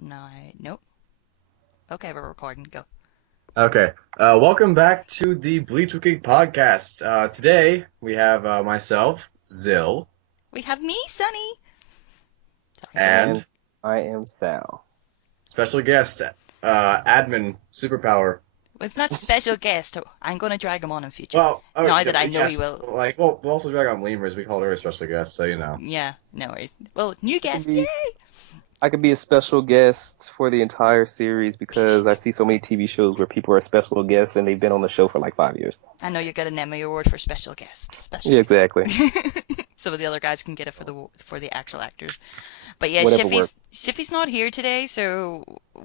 Nope. Okay, we're recording. Go. Okay. Welcome back to the Bleach Wiki podcast. Today we have myself, Zill, We have me, Sunny. Sorry. and And I am Sal. special guest, admin superpower. Well, it's not special guest. I'm going to drag him on in future. Well, oh Now that I know he yes, will. like we'll also drag on Lemurs. We called her a special guest, so you know. Yeah, no worries. Well, new I could guest. be Yay! I could be a special guest for the entire series because I see so many TV shows where people are special guests and they've been on the show for like 5 years. I know you get an Emmy award for special guest. Special Yeah, guest. exactly. Some of the other guys can get it for the actual actors. But yeah, Whatever works. Shiffy's not here today, so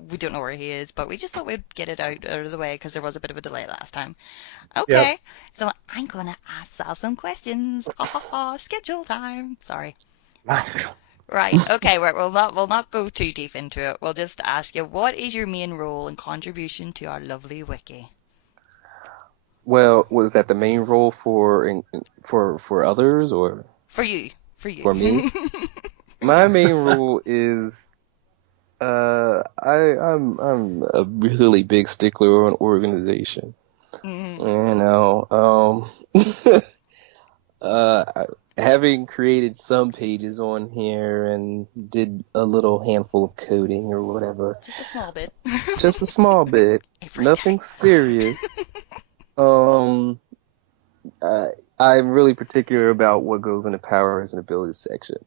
we don't know where he is. But we just thought we'd get it out of the way because there was a bit of a delay last time. Yep. Okay, so I'm gonna ask Sal some questions. Ha ha ha! Schedule time. Sorry. Right. Okay. We'll not go too deep into it. We'll just ask you, what is your main role and contribution to our lovely wiki? Well, was that the main role for others or For you. For you. for me? My main role is I'm a really big stickler on organization. Mhm. You know, uh, having created some pages on here and did a little handful of coding or whatever, Just a small bit. just a small bit, Every nothing day. serious. Um, I, I'm really particular about what goes in the powers and abilities section.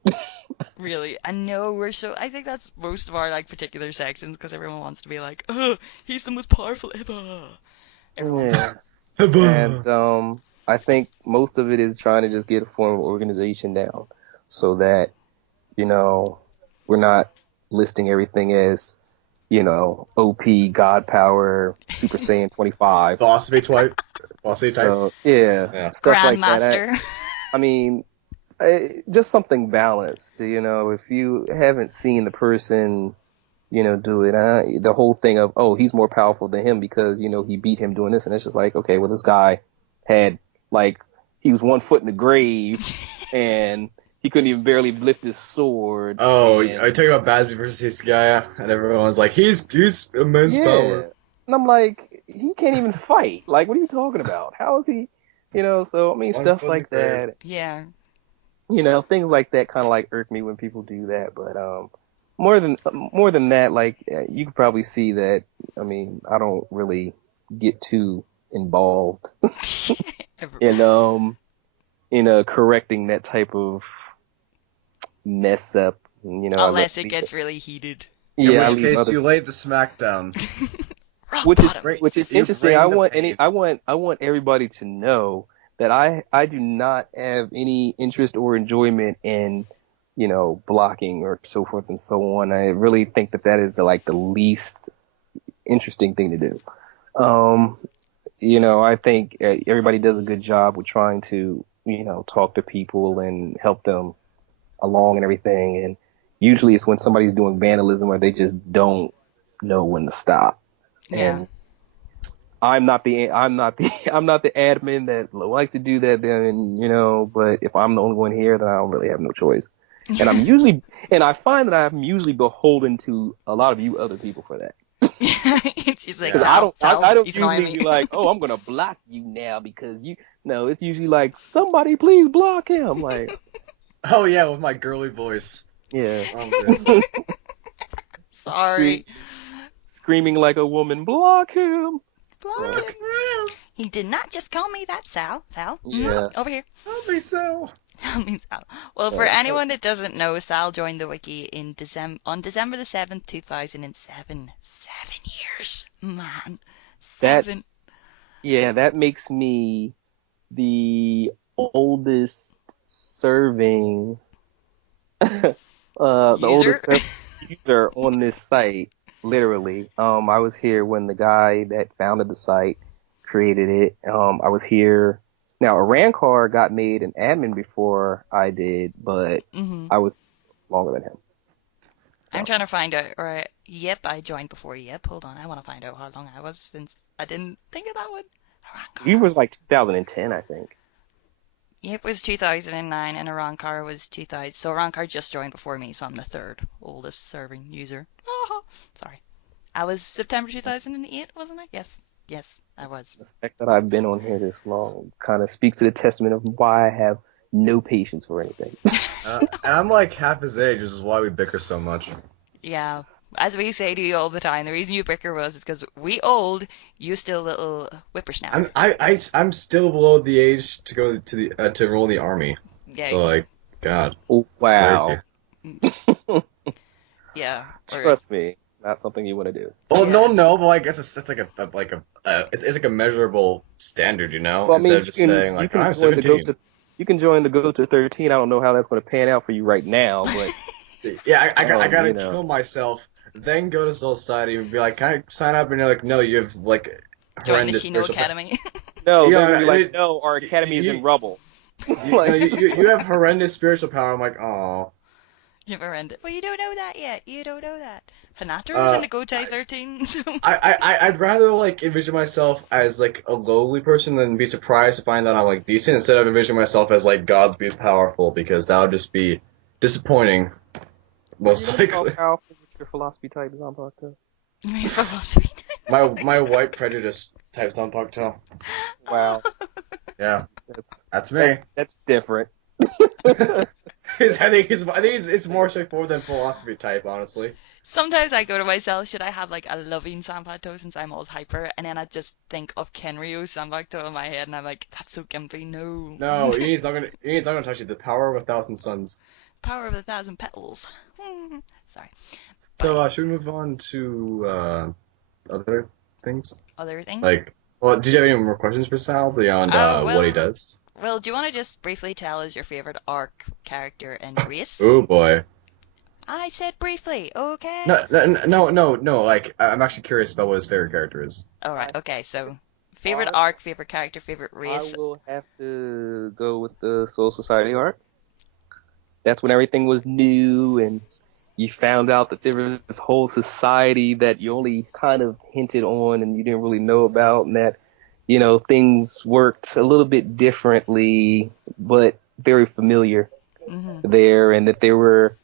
Really, I know we're so. I think that's most of our like particular sections because everyone wants to be like, oh, he's the most powerful ever. Everyone. Yeah, and I think most of it is trying to just get a form of organization down so that, you know, we're not listing everything as, OP, God Power, Super Saiyan 25. Philosophy type. Philosophy type. So, yeah, Yeah. stuff like that. Grandmaster. I mean, just something balanced. If you haven't seen the person, do it, the whole thing of, oh, he's more powerful than him because, he beat him doing this. And it's just like, okay, well, this guy had, like, he was 1 foot in the grave and he couldn't even barely lift his sword. Oh, I And talk about Basby versus Hisagaya, and everyone's like, he's immense yeah. power. And I'm like, he can't even fight. Like, what are you talking about? How is he, so, I mean, One stuff foot in the like grave. that. Yeah. Things like that kind of like irk me when people do that. But more than that, like you could probably see that. I mean, I don't really get too involved in correcting that type of mess up. I Unless it leave it. gets really heated. In Yeah, I which leave case, other. you laid the smackdown. Rock Which is bottom. Right. which is You interesting. I bring the want pain. everybody to know that I do not have any interest or enjoyment in blocking or so forth and so on. I really think that is the least interesting thing to do. Um, I think everybody does a good job with trying to talk to people and help them along and everything. And usually it's when somebody's doing vandalism or they just don't know when to stop. Yeah. And I'm not the admin that likes to do that then, but if I'm the only one here, then I don't really have no choice. And I find that I'm usually beholden to a lot of you other people for that. She's like, Because Yeah. I don't he's annoying usually me. be like, oh, I'm gonna block you now because no, it's usually like, somebody please block him. Like, Oh yeah, with my girly voice. yeah. This. Sorry. Screaming like a woman, block him. Block So, him. He did not just call me that, Sal. Sal. yeah. Over here. Help me so. Tell me, Sal. Well, for So, anyone that doesn't know, Sal joined the wiki in December the 7th, 2007. 7 years. Man. that 7. that makes me the oldest serving the User? oldest serving user on this site, literally. I was here when the guy that founded the site created it. I was here. Now, Arankar got made an admin before I did, but hmm I was longer than him. I'm So trying to find out. Or, yep, I joined before. Yep, hold on. I want to find out how long I was since I didn't think of that one. he Arankar. was like 2010, I think. It was 2009 and Arankar was 2000. So Arankar just joined before me, so I'm the third oldest serving user. Sorry. I was September 2008, wasn't I? Yes. Yes, I was. The fact that I've been on here this long kind of speaks to the testament of why I have no patience for anything. And I'm like half his age, which is why we bicker so much. Yeah. As we say to you all the time, the reason you bicker was because we old, you still little whippersnapper. I'm still below the age to go to the to enroll in the army. Yeah. So like, God, Oh, wow. Yeah. Trust me, not something you want to do. Well, Yeah. no, but like it's like it's like a measurable standard, you know. Well, I Instead mean, of just saying like I'm join the 17. you can join the Go to 13. I don't know how that's going to pan out for you right now, but Yeah, I gotta you know. kill myself, then go to Soul Society and be like, can I sign up? And you're like, no, you have like Join the horrendous Shino spiritual Academy. No, You they're know, gonna be like, it- no, our academy is in rubble. you have horrendous spiritual power. I'm like, oh. You've earned it. Well, you don't know that yet. You don't know that. Hanato's in Uh, the Gotai 13, so... I'd rather like envision myself as like a lowly person than be surprised to find out I'm like decent instead of envisioning myself as like God be powerful because that would just be disappointing, most How likely. powerful with your philosophy type is on podcast? My philosophy. My white prejudice type's on Pucktail. Wow, Yeah, that's that's me. that's different. I think it's more straightforward than philosophy type, honestly. Sometimes I go to myself, should I have like a loving Sanpakuto since I'm always hyper? And then I just think of Kenryu Sanpakuto in my head and I'm like, that's so gimpy, no. No, Ian's not gonna touch you. The power of 1,000 suns. Power of 1,000 petals. Sorry. So should we move on to other things? Other things? Like, well, did you have any more questions for Sal beyond what he does? Well, do you want to just briefly tell us your favorite arc, character, and race? Oh boy. I said briefly, okay? No. Like, I'm actually curious about what his favorite character is. Alright, okay, so favorite arc, favorite character, favorite race. I will have to go with the Soul Society arc. That's when everything was new and you found out that there was this whole society that you only kind of hinted on and you didn't really know about, and that, you know, things worked a little bit differently, but very familiar there, and that there were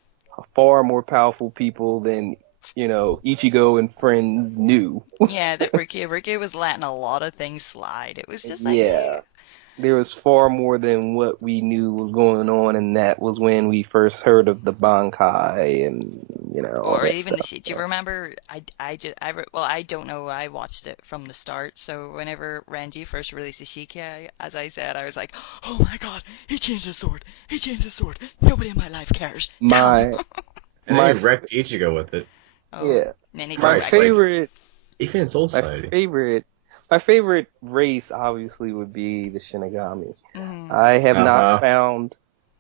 far more powerful people than, you know, Ichigo and friends knew. Yeah, that Ricky was letting a lot of things slide. It was just like, Yeah. There was far more than what we knew was going on, and that was when we first heard of the Bankai and, you know, all or that even stuff. do you remember? I don't know. I watched it from the start. So whenever Renji first released the Shikia, as I said, I was like, oh my god, he changed his sword. He changed his sword. Nobody in my life cares. My And then he wrecked Ichigo with it. Yeah. And My favorite, even in Soul Society. my favorite race obviously would be the Shinigami. Mm-hmm. I have not found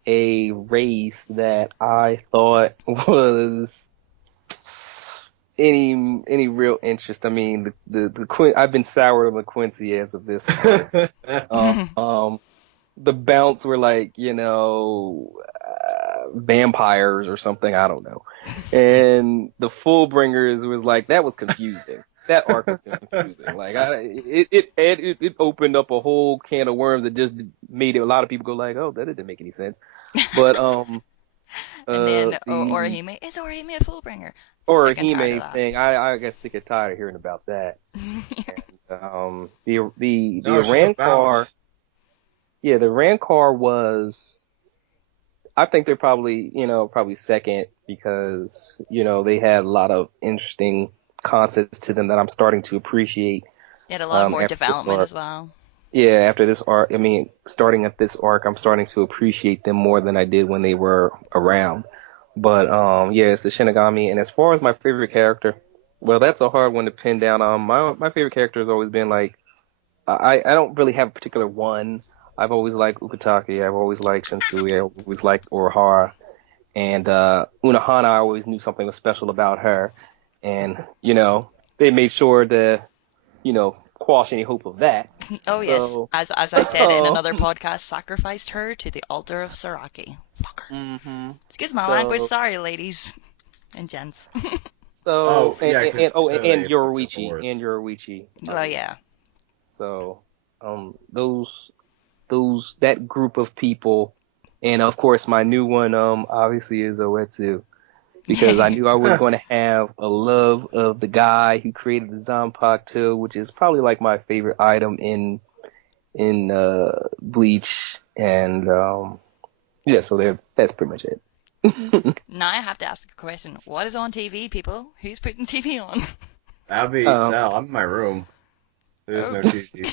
a race that I thought was any real interest. I mean, the I've been soured on the Quincy as of this point. The Bounce were like, you know, vampires or something, I don't know. And the Fullbringers was like, that was confusing. That arc was confusing. Like, it opened up a whole can of worms that just made a lot of people go like, oh, that didn't make any sense. But and then Orihime, is Orihime a Fullbringer? Orihime thing, I got sick and tired of hearing about that. And the Rancor, yeah, the Rancor was, I think they're probably second because, you know, they had a lot of interesting concepts to them that I'm starting to appreciate. They had a lot more development as well. Yeah, after this arc, I mean, starting at this arc, I'm starting to appreciate them more than I did when they were around. But, yeah, it's the Shinigami. And as far as my favorite character, well, that's a hard one to pin down on. My favorite character has always been like, I don't really have a particular one. I've always liked Ukitake. I've always liked Shinsui. I've always liked Urahara. And Unohana, I always knew something was special about her. And, you know, they made sure to, you know, quash any hope of that. Oh, so, yes. As I said in another podcast, sacrificed her to the altar of Saraki. Fucker. Mm-hmm. Excuse my language. Sorry, ladies and gents. So, and Yoruichi. And Yoruichi. Oh, yeah. So, those that group of people, and of course my new one obviously is Oetsu, because I knew I was going to have a love of the guy who created the Zanpakuto, which is probably like my favorite item in Bleach, and yeah, so that's pretty much it. Now I have to ask a question. What is on TV, people? Who's putting TV on? That'd be Sal. I'm in my room. There's no TV.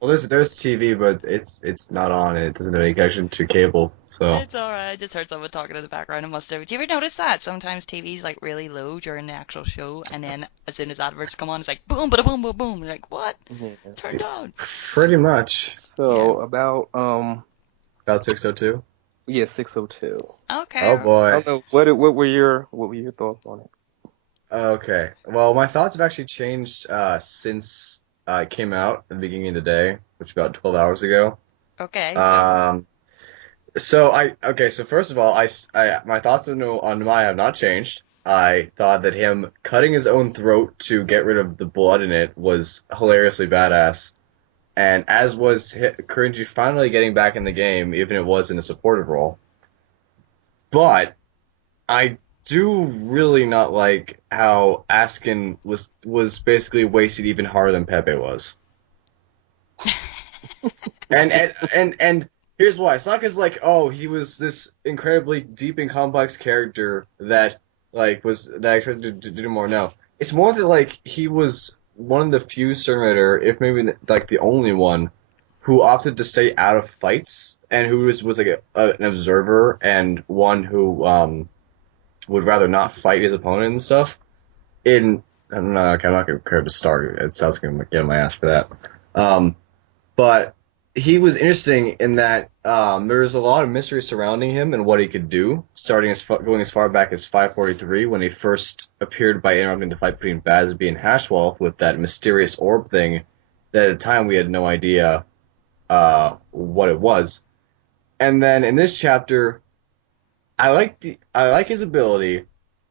Well, there's TV, but it's not on. It doesn't have any connection to cable, so. It's alright. I just heard someone talking in the background. I must have. Do you ever notice that? Sometimes TV's like really low during the actual show, and then as soon as adverts come on, it's like boom, bada boom, boom, boom. You're like, what? Turn down. Pretty much. So Yeah. About 602. Yeah, 602. Okay. Oh boy. I don't know, what were your thoughts on it? Okay. Well, my thoughts have actually changed since it came out at the beginning of the day, which was about 12 hours ago. Okay. So first of all, my thoughts on Maya have not changed. I thought that him cutting his own throat to get rid of the blood in it was hilariously badass. And as was Kurinji finally getting back in the game, even if it was in a supportive role. But I do really not like how Askin was basically wasted even harder than Pepe was. and here's why. It's not because he was this incredibly deep and complex character that I tried to do more. No, it's more that he was one of the few Cernator, if maybe the only one, who opted to stay out of fights and who was an observer and one who would rather not fight his opponent and stuff. I'm not gonna care to start. It sounds like I'm getting my ass for that. But he was interesting in that there was a lot of mystery surrounding him and what he could do, going as far back as 543 when he first appeared by interrupting the fight between Bazby and Hashwolf with that mysterious orb thing that at the time we had no idea what it was. And then in this chapter, I like his ability,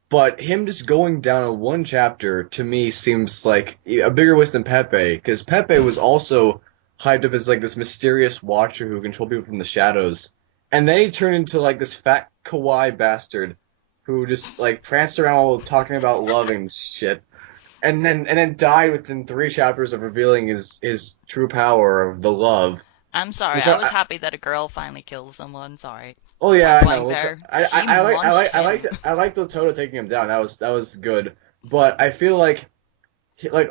but him just going down in one chapter to me seems like a bigger waste than Pepe, because Pepe was also hyped up as this mysterious watcher who controlled people from the shadows, and then he turned into this fat kawaii bastard who just pranced around talking about love and shit, and then died within 3 chapters of revealing his true power of the love. I'm sorry. I was happy that a girl finally killed someone. Sorry. Oh yeah, I know. I like the Toto taking him down. That was good, but I feel like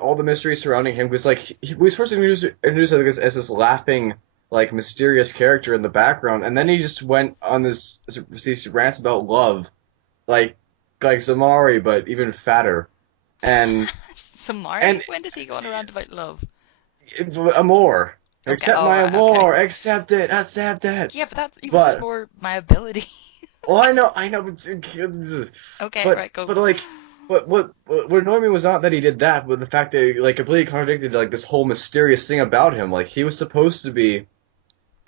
all the mystery surrounding him was he was first introduced as this laughing mysterious character in the background, and then he just went on these rants about love, like Zamari, but even fatter, and Zamari. When does he go on around about love? Amor. Okay, accept my amor, okay. Accept it. Yeah, but that's just more my ability. Well, I know, but okay, right, go. But what annoyed me was not that he did that, but the fact that he completely contradicted this whole mysterious thing about him. He was supposed to be,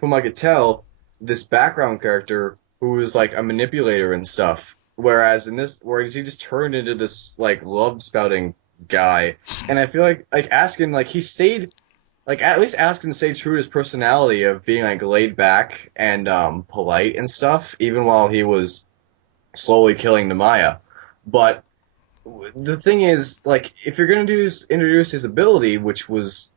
from what I could tell, this background character who was a manipulator and stuff. Whereas he just turned into this love spouting guy. And I feel like Askin he stayed. At least Askin stayed true to his personality of being laid back and polite and stuff, even while he was slowly killing Nemaya. But the thing is, if you're gonna introduce his ability, which was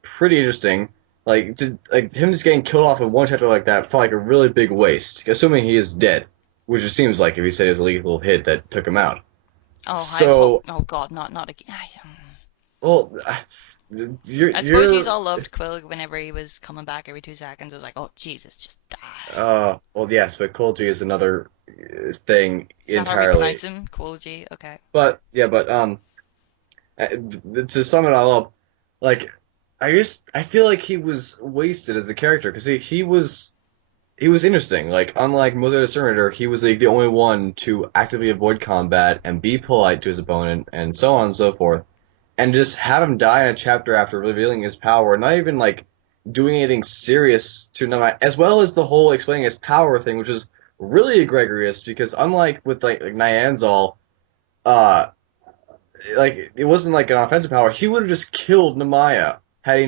pretty interesting, him just getting killed off in one chapter like that felt like a really big waste, assuming he is dead, which it seems like if he said it was a lethal hit that took him out. Oh, so, oh God, not again. Well. I suppose you all loved Quill whenever he was coming back every 2 seconds. It was like, oh Jesus, just die. Well, yes, but Kolji is another thing is entirely. That how we pronounce him? Kolji, okay. But to sum it all up, I feel like he was wasted as a character because he was interesting. Unlike most other Cernator, he was the only one to actively avoid combat and be polite to his opponent and so on and so forth. And just have him die in a chapter after revealing his power, not even doing anything serious to Nemaya, as well as the whole explaining his power thing, which is really egregious because unlike with Nyanzal, it wasn't an offensive power. He would have just killed Nemaya had he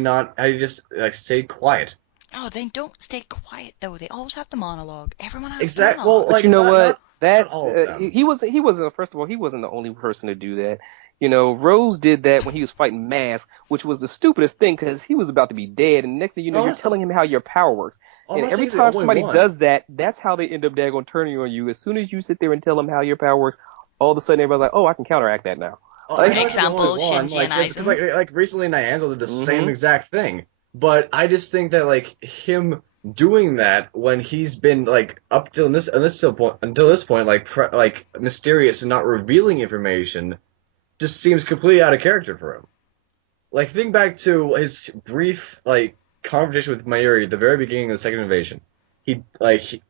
just stayed quiet. Oh, they don't stay quiet though. They always have the monologue. Everyone has the Exact. Well, monologue. But like you know what? not That all of them. he wasn't first of all, he wasn't the only person to do that. You know, Rose did that when he was fighting Mask, which was the stupidest thing because he was about to be dead, and next thing you know, No, you're telling him how your power works. I'm And not saying every he's the time only somebody one. does that, that's how they end up daggone turning on you. As soon as you sit there and tell them how your power works, all of a sudden everybody's like, "Oh, I can counteract that now." I Like, know he's the only Example, one, Shinji and because Aizen. like recently Nianzo did the same hmm exact thing. But I just think that like him doing that when he's been like up till until this point like mysterious and not revealing information just seems completely out of character for him. Like think back to his brief like conversation with Mayuri at the very beginning of the second invasion.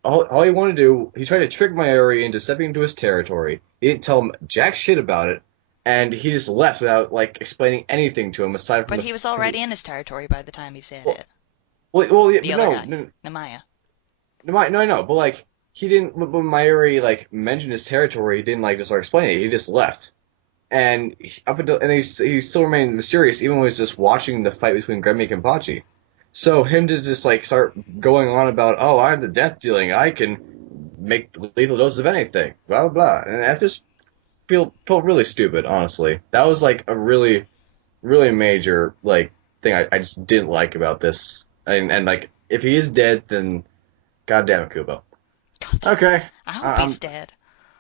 All he wanted to do, he tried to trick Mayuri into stepping into his territory. He didn't tell him jack shit about it, and he just left without like explaining anything to him aside from But he was already in his territory by the time he said well, it. yeah, The but other no, guy, no, Namaya. no, I know, but like he didn't when Mayuri like mentioned his territory, he didn't like just start explaining it. He just left. And he still remained mysterious even when he was just watching the fight between Grammy and Kenpachi. So him to just like start going on about, oh, I'm the death dealing, I can make lethal doses of anything, blah blah blah, and I just felt really stupid, honestly. That was like a really major like thing I just didn't like about this. And like if he is dead, then goddamn it, Kubo. Okay, I hope I- he's I'm dead.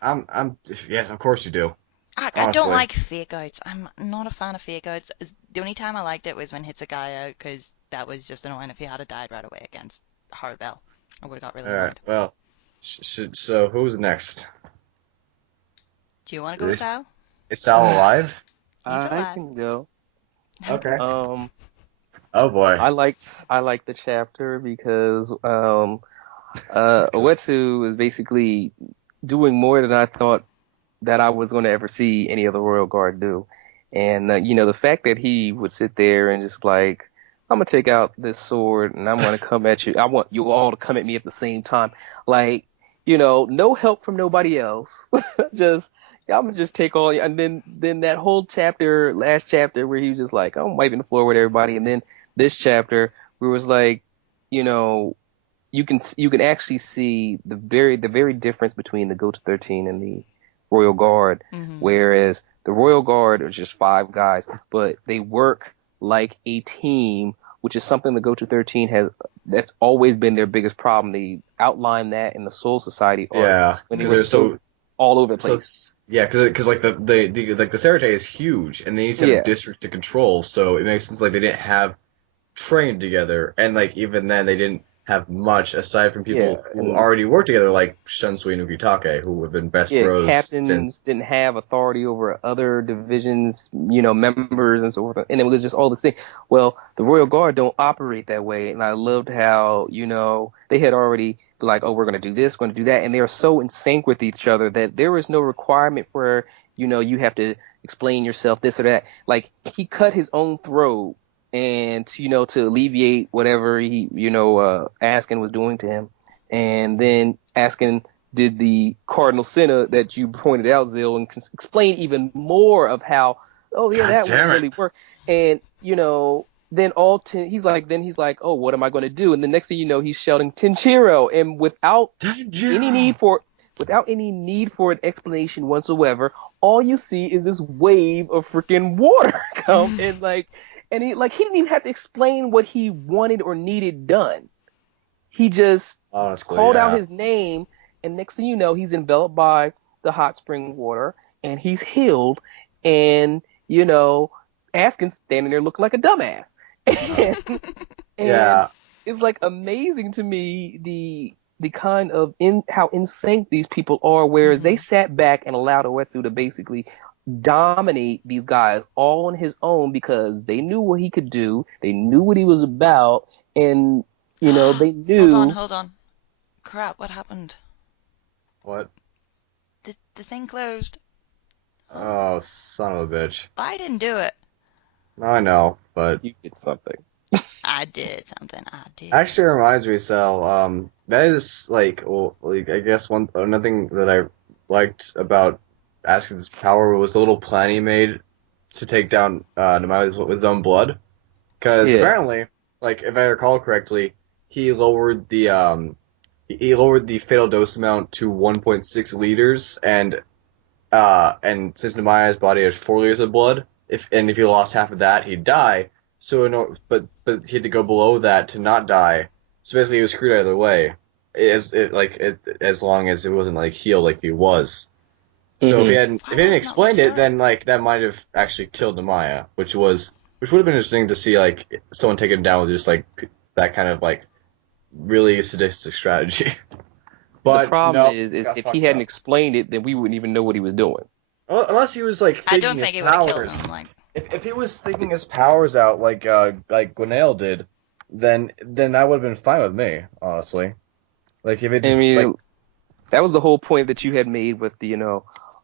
I'm yes, of course you do. I don't Honestly. like fake outs. I'm not a fan of fake outs. The only time I liked it was when Hitsugaya, because that was just annoying. If he had died right away against Hardbell, I would have got really All right. annoyed. Well, so who's next? Do you want to go with Is, Sal? is Sal alive? He's I alive. can go. Okay. Um, Oh boy. I liked the chapter because Uetsu is basically doing more than I thought that I was going to ever see any other Royal Guard do. And you know, the fact that he would sit there and just like, I'm gonna take out this sword and I'm gonna come at you. I want you all to come at me at the same time. Like, you know, no help from nobody else. Just I'm gonna just take all. And then that whole chapter, last chapter, where he was just like, I'm wiping the floor with everybody. And then this chapter where it was like, you know, you can actually see the very difference between the Go to 13 and the Royal Guard, Mm-hmm. whereas the Royal Guard are just five guys, but they work like a team, which is something the Go to 13 has. That's always been their biggest problem. They outlined that in the Soul Society arc Yeah, when they because were they're so all over the so place. yeah, because like the Serite is huge and they need to have a Yeah, district to control, so it makes sense like they didn't have trained together, and like even then they didn't have much aside from yeah, people who and already worked together, like Shunsui and Ukitake, who have been best yeah, bros captains since. didn't have authority over other divisions, you know, members and so forth. And it was just all this thing. Well, the Royal Guard don't operate that way. And I loved how, you know, they had already like, oh, we're going to do this, we're going to do that. And they are so in sync with each other that there was no requirement for, you know, you have to explain yourself this or that. Like he cut his own throat and, you know, to alleviate whatever he, you know, Askin was doing to him. And then Askin did the cardinal sinner that you pointed out, Zill, and explain even more of how, oh yeah, God that wouldn't damn it! really work. And you know, he's like, oh, what am I going to do? And the next thing you know, he's shouting Tenchiro, and any need Tanjiro. for without any need for an explanation whatsoever, all you see is this wave of freaking water come and like, and he didn't even have to explain what he wanted or needed done. He just Honestly, called out yeah. his name, and next thing you know, he's enveloped by the hot spring water, and he's healed. And you know, Askin's standing there looking like a dumbass, and Yeah. it's like amazing to me the kind of in how in sync these people are. Whereas they Mm-hmm. sat back and allowed Oetsu to basically dominate these guys all on his own because they knew what he could do, they knew what he was about, and you know they Hold on, knew. hold on. Crap, what happened? What? The thing closed. Oh, Oh, son of a bitch. I didn't do it. I know, but You did something. I did something. I did. actually reminds me, Sal. That is like I guess another thing that I liked about Askins' power was the little plan he made to take down Nami's with his own blood. Because Yeah. apparently, like if I recall correctly, he lowered the fatal dose amount to 1.6 liters, and since Nemaya's body has 4 liters of blood, if he lost half of that, he'd die. So but he had to go below that to not die. So basically, he was screwed either way, as long as it wasn't like healed like he was. So Mm-hmm. if he hadn't explained it, then like that might have actually killed Nemaya, which would have been interesting to see like someone take him down with just like that kind of like really sadistic strategy. But the problem no, is got if he fucked hadn't up. explained it, then we wouldn't even know what he was doing. Unless he was like I faking don't his think it would have killed powers. him. Like, If he was thinking his powers out like Gwenail did, then that would have been fine with me, honestly. Like if it I just like mean, that was the whole point that you had made with the,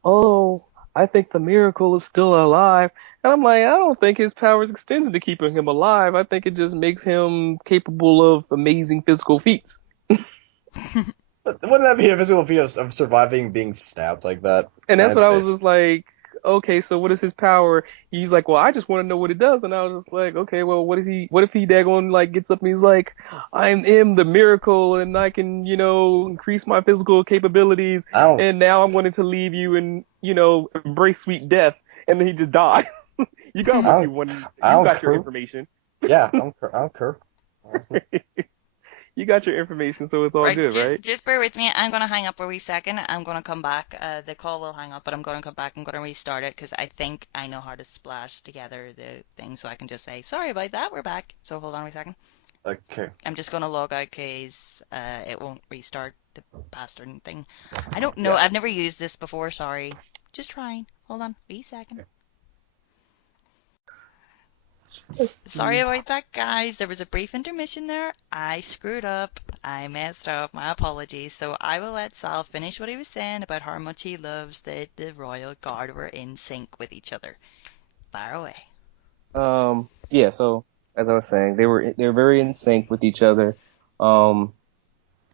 oh, I think the miracle is still alive. And I'm like, I don't think his powers extends into keeping him alive. I think it just makes him capable of amazing physical feats. wouldn't that be a physical feat of surviving being stabbed like that? And that's I'd what I say. was just like, okay, so what is his power? He's like, well, I just want to know what it does. And I was just like, okay, well, what if he daggone like gets up and he's like, I am the miracle and I can, increase my physical capabilities I don't. and now I'm going to leave you and, embrace sweet death. And then he just dies. You got I what you don't. wanted. I You don't got your care. information. Yeah, I don't care. Honestly. You got your information, so it's all right, good, right? just bear with me. I'm gonna hang up for a wee second. I'm gonna come back. The call will hang up, but I'm gonna come back. I'm gonna restart it because I think I know how to splash together the thing, so I can just say sorry about that. We're back. So hold on a wee second. Okay. I'm just gonna log out because it won't restart the bastard thing. I don't know. Yeah. I've never used this before. Sorry. Just trying. Hold on. Wee second. Sorry about that, guys. There was a brief intermission there. I screwed up. I messed up. My apologies. So I will let Sal finish what he was saying about how much he loves that the Royal Guard were in sync with each other. Fire away. Yeah, so as I was saying, they were very in sync with each other. Um,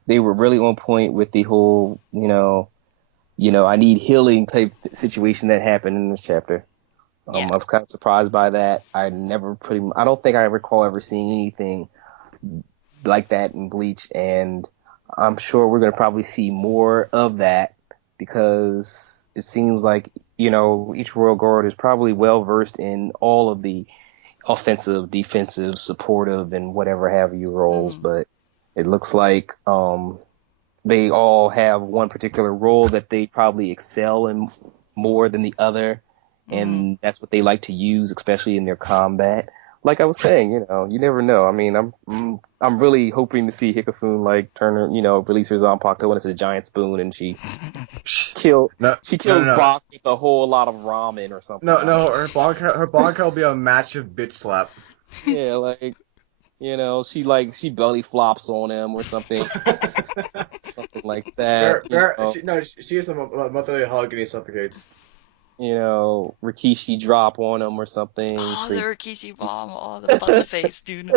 they were really on point with the whole, I need healing type situation that happened in this chapter. Yeah. I was kind of surprised by that. I don't think I recall ever seeing anything like that in Bleach, and I'm sure we're going to probably see more of that because it seems like, each Royal Guard is probably well versed in all of the offensive, defensive, supportive, and whatever have you roles, but it looks like they all have one particular role that they probably excel in more than the other, and that's what they like to use, especially in their combat. Like I was saying, you never know. I mean, I'm really hoping to see Hikafune like turn her, release her Zanpakuto when it's a giant spoon and she kills No. Bach with a whole lot of ramen or something. No. Her bonk will be a match of bitch slap. Yeah, like she belly flops on him or something, something like that. She gives him a motherly hug and he suffocates. Rikishi drop on him or something. Oh, the Rikishi bomb. Oh, the butt face, dude.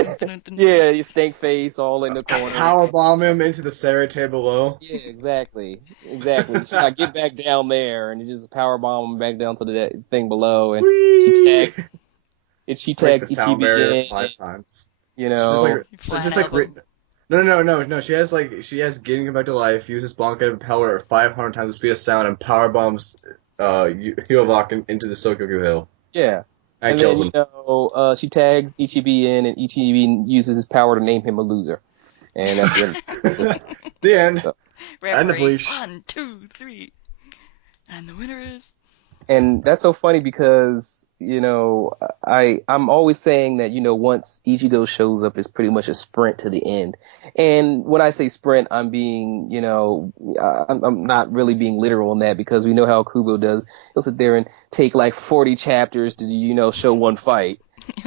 Yeah, you stink face all in the corner. Power bomb him into the Sarate below. Yeah, exactly. She's like, get back down there, and you just power bomb him back down to the thing below, and Whee! she Break tags the sound Ichibi barrier in, 5 times. No. She has getting him back to life. Uses Bonka power 500 times the speed of sound and power bombs Hyobak into the Sokoku Hill. Yeah. And kills him. She tags Ichibi in, and Ichibi uses his power to name him a loser. And that's it. The end. So. And the Bleach. 1, 2, 3. And the winner is. And that's so funny because, I'm always saying that, once Ichigo shows up, it's pretty much a sprint to the end. And when I say sprint, I'm being, I'm not really being literal in that because we know how Kubo does. He'll sit there and take like 40 chapters to, show one fight.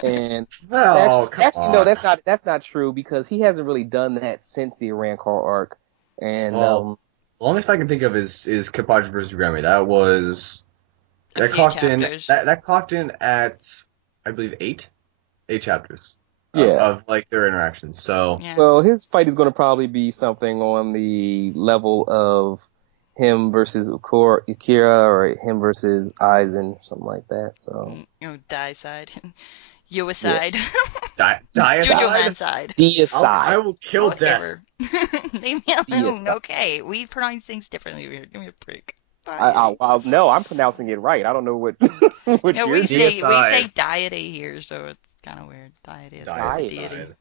And actually, no, that's not true because he hasn't really done that since the Arankar arc. And, the longest I can think of is Kapachi versus Grammy. That clocked in at, I believe, eight chapters. Of like their interactions. So yeah. Well, his fight is going to probably be something on the level of him versus Akira or him versus Aizen, something like that. So Die side. Uicide. Diacide? Jojo Man side. I Deicide. will kill death. Whatever. Leave me alone. Deicide. Okay, we pronounce things differently here. Give me a break. No, I'm pronouncing it right. I don't know what what No, you're we doing. say deity here, so it's kind of weird. Deity is like Deity. deity.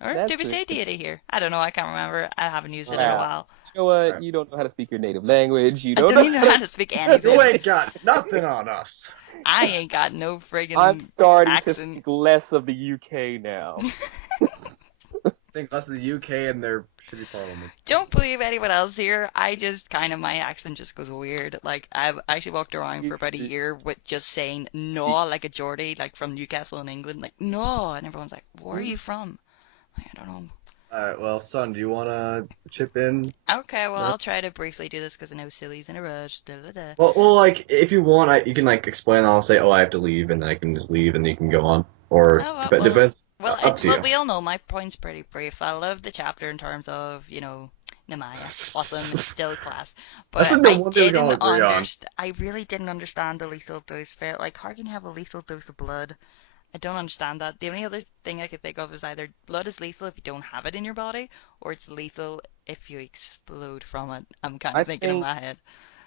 Or That's did we say it. deity here? I don't know. I can't remember. I haven't used it in a Wow. while. You know what? You don't know how to speak your native language. You I don't don't know. even know how to speak anything. You ain't got nothing on us. I ain't got no friggin' I'm starting to accent. think less of the UK now. Think less of the UK and their shitty parliament. Don't believe anyone else here. I just kind of, my accent just goes weird. Like, I've actually walked around for about a year with just saying no like a Geordie, like from Newcastle in England. Like, no. And everyone's like, where are you from? Like, I don't know. Alright, well, son, do you want to chip in? Okay, well, No? I'll try to briefly do this because I know Silly's in a rush. Da, da, da. Well, like, if you want, you can, like, explain, and I'll say, oh, I have to leave, and then I can just leave, and you can go on. Or, Oh, well, depends, well, up to you. we all know my point's pretty brief. I love the chapter in terms of, you know, Nemaya, awesome, and still class. That's But the I one thing we can all didn't agree on. understand. I really didn't understand the lethal dose bit. Like, how can you have a lethal dose of blood? I don't understand that. The only other thing I could think of is either blood is lethal if you don't have it in your body, or it's lethal if you explode from it. I'm kind I of thinking in think my head.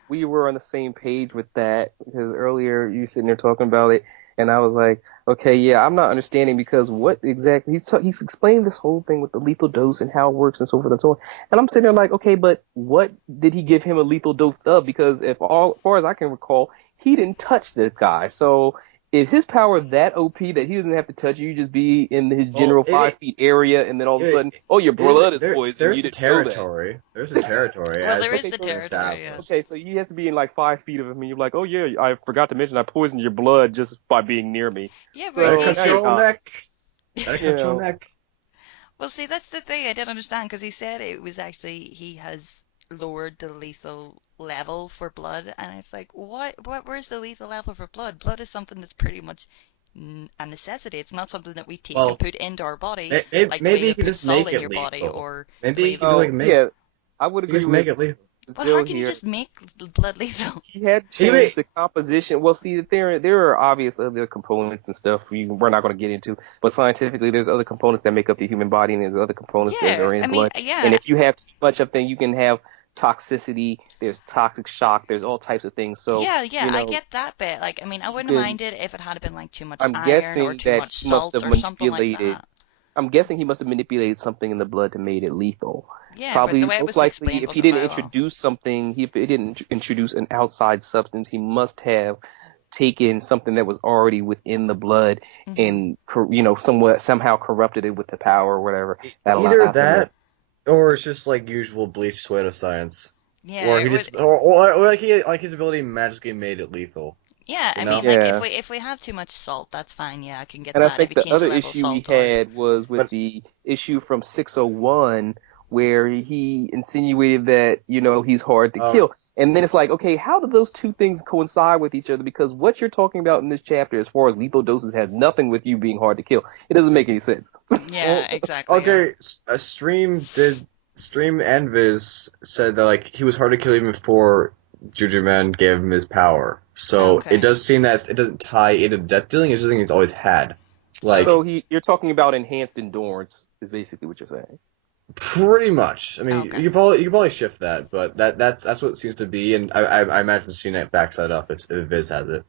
we were on the same page with that because earlier you sitting there talking about it, and I was like, okay, yeah, I'm not understanding because what exactly he's explained this whole thing with the lethal dose and how it works and so forth and so on, and I'm sitting there like, okay, but what did he give him a lethal dose of? Because as far as I can recall, he didn't touch this guy, so. If his power that OP that he doesn't have to touch you, just be in his general 5 feet area, and then all of a sudden, oh, your blood is poisoned. There's You a didn't know that. territory. There's a territory. Well, as there is it's the been territory, yeah. established. Okay, so he has to be in like 5 feet of him, and you're like, oh yeah, I forgot to mention I poisoned your blood just by being near me. Yeah, So, but Gotta cut now your you're own not. neck. Gotta cut your own know. neck. well, see, that's the thing I didn't understand because he said it was actually he has lowered the lethal level for blood, and it's like, where's the lethal level for blood? Blood is something that's pretty much a necessity. It's not something that we take and Well, put into our body, like the maybe way you you could put just salt make in it your body, lethal. or Maybe the way you you could just like Oh make. yeah, I would You agree just make with it lethal. But Zil how can you here. just make blood lethal? He had changed the composition. Well, see, there are obvious other components and stuff we're not going to get into, but scientifically, there's other components that make up the human body, and there's other components that Yeah, are in I mean, blood. yeah, And if you have too much of them, you can have toxicity. There's toxic shock. There's all types of things. So yeah, you I know, get that bit. Like, I mean, I you wouldn't have can. minded if it had been like too much I'm iron or guessing too that much he must salt have or something like manipulated. that. I'm guessing he must have manipulated something in the blood to make it lethal. Yeah, but the Probably, way it most was likely, explained if he wasn't didn't very well. introduce something, if he didn't introduce an outside substance, he must have taken something that was already within the blood Hmm. and, somehow corrupted it with the power or whatever that Either allowed him to. that, or it's just like usual Bleach pseudoscience, Yeah, or it he would. just, or like his ability magically made it lethal. Yeah, You I know? mean, like Yeah. if we have too much salt, that's fine. Yeah, I can get And I that. If think we the change the other level of issue we salt or had was with But the issue from 601 where he insinuated that, he's hard to um, kill. And then it's like, okay, how do those two things coincide with each other? Because what you're talking about in this chapter, as far as lethal doses, has nothing with you being hard to kill. It doesn't make any sense. yeah, well, exactly. Yeah. okay, Stream and Viz said that like he was hard to kill even before Juju Man gave him his power. So Okay. it does seem that it doesn't tie into death dealing. It's just something he's always had. Like So you're talking about enhanced endurance, is basically what you're saying. pretty much. I mean, Okay. you can probably shift that, but that's what it seems to be, and I imagine CNET backs that up if Viz has it.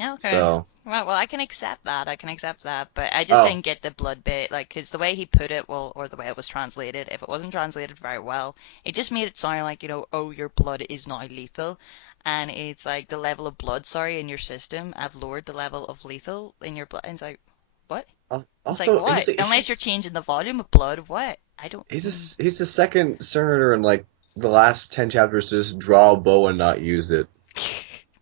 Okay. So Well, I can accept that. I can accept that, but I just oh didn't get the blood bit, like, 'cause the way he put it, well, or the way it was translated, if it wasn't translated very well, it just made it sound like, oh, your blood is now lethal, and it's like the level of blood, sorry, in your system, I've lowered the level of lethal in your blood, and it's like, what? It's like, also what? Unless you're changing the volume of blood, what? I don't. he's the second senator in like the last 10 chapters to just draw a bow and not use it,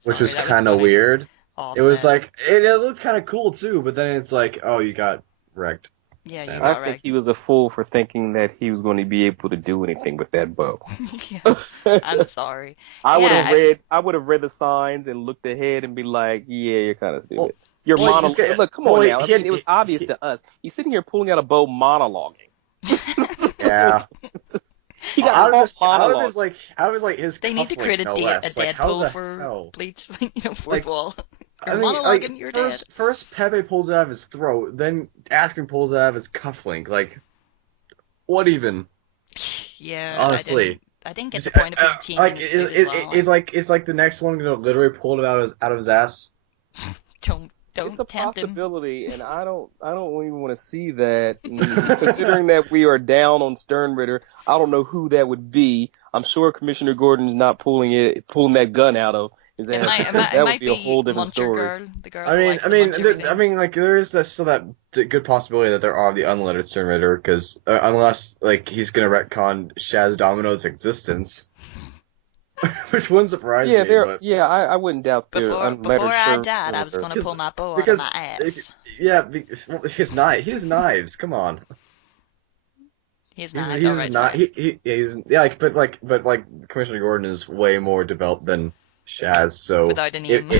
which Sorry, was that kind of funny. weird. Oh, It was man. like it looked kind of cool too, but then it's like, oh, you got wrecked. Yeah, you Damn. I got think wrecked. he was a fool for thinking that he was going to be able to do anything with that bow. Yeah, I'm sorry. I would have Yeah, read the signs and looked ahead and be like, yeah, you're kind of stupid. Well, Your well, monologue. he's got- Look, come well, on now. he had- It was obvious to us. He's sitting here pulling out a bow, monologuing. Yeah. He got Out a of his, monologue. out of his like his They need to cufflink, create no a less. Like, how Deadpool the for hell? Bleach, Like, football. You're mean, like, monologuing, you're dead. first Pepe pulls it out of his throat, then Askin pulls it out of his cufflink. Like, what even? Yeah, Honestly. I didn't get the point of him changing Like, his suit as well. is like the next one gonna literally pull it out of his ass? Don't It's a tempt him. possibility, and I don't even want to see that. Considering that we are down on Sternritter, I don't know who that would be. I'm sure Commissioner Gordon's not pulling that gun out of his ass. It might be a whole different Muncher story. Girl, the girl that likes to munch everything. like there is still that good possibility that there are the unlettered Sternritter, because unless like he's gonna retcon Shaz Domino's existence, which wouldn't surprise me. But... Yeah, I wouldn't doubt their unlettered Before I died, I was gonna pull my bow out of my ass. Yeah, his knives. Come on. He's not. He's but Commissioner Gordon is way more developed than Shaz, so without an name.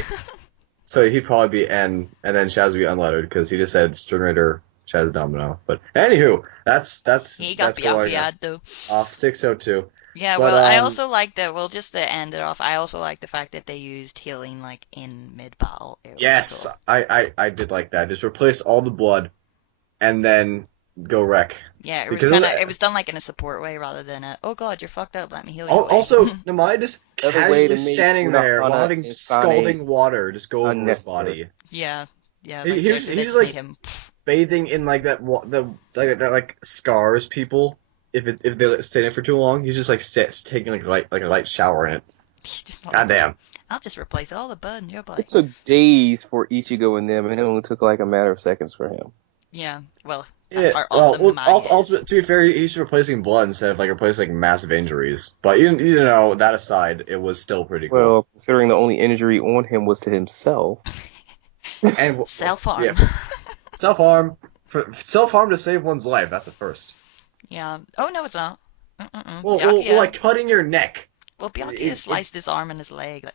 So he'd probably be N, and then Shaz would be unlettered because he just said Sternritter, Shaz Domino. But anywho, that's he got though. Off 602. Yeah, well, I also like that. Well, just to end it off, I also like the fact that they used healing like in mid battle. Yes, cool. I did like that. Just replace all the blood, and then go wreck. Yeah, it was done like in a support way rather than a, oh god, you're fucked up, let me heal you. Also, Namai just casually standing there while having scalding water just go over his body. Yeah. He's just like bathing in like that scars people if they stay in it for too long. He's just like taking like a light shower in it. Goddamn. I'll just replace all the blood in your body. It took days for Ichigo and them, and it only took like a matter of seconds for him. Yeah, well. Also, to be fair, he's replacing blood instead of like replacing massive injuries. But you know, that aside, it was still pretty cool. Well, considering the only injury on him was to himself. And self-harm. Yeah. Self-harm to save one's life. That's a first. Yeah. Oh no, it's not. Well, like cutting your neck. Well, Byakuya sliced his arm and his leg. Like...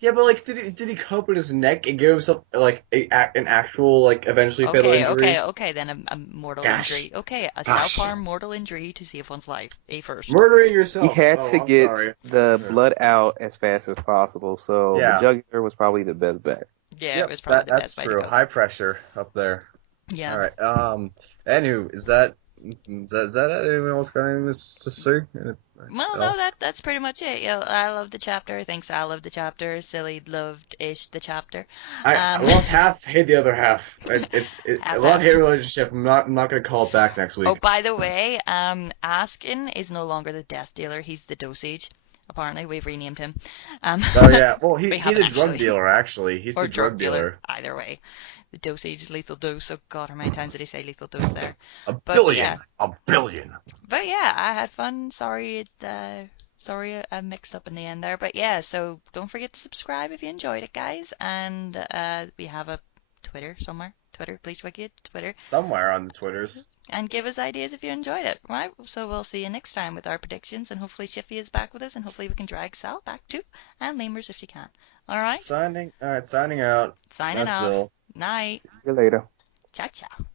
Yeah, but like, did he cut open his neck and give himself like an actual like eventually fatal injury? Okay, then a mortal injury. Okay, a self-harm mortal injury to save one's life. A first. Murdering yourself. He had to get the blood out as fast as possible, so the jugular was probably the best bet. Yeah, it was probably the best way to go. That's true. High pressure up there. Yeah. All right. Anywho, is that anyone else got anything to say? Well, no, that's pretty much it. Yeah, I loved the chapter. I think Sal loved the chapter. Silly loved the chapter. I loved half, hate the other half. It's a love-hate relationship. I'm not gonna call it back next week. Oh, by the way, Askin is no longer the death dealer. He's the dosage. Apparently, we've renamed him. Oh yeah, well he's a drug dealer actually. He's the drug dealer. Either way. The dosage, lethal dose. Oh god, how many times did he say lethal dose there? A billion. But yeah, I had fun. Sorry I mixed up in the end there. But yeah, so don't forget to subscribe if you enjoyed it, guys. And we have a Twitter somewhere. Twitter, Bleach Wiki, Twitter. Somewhere on the Twitters. And give us ideas if you enjoyed it, right? So we'll see you next time with our predictions, and hopefully Shiffy is back with us, and hopefully we can drag Sal back too, and Lemurs if you can. All right? Signing out. Signing off. Night. See you later. Ciao, ciao.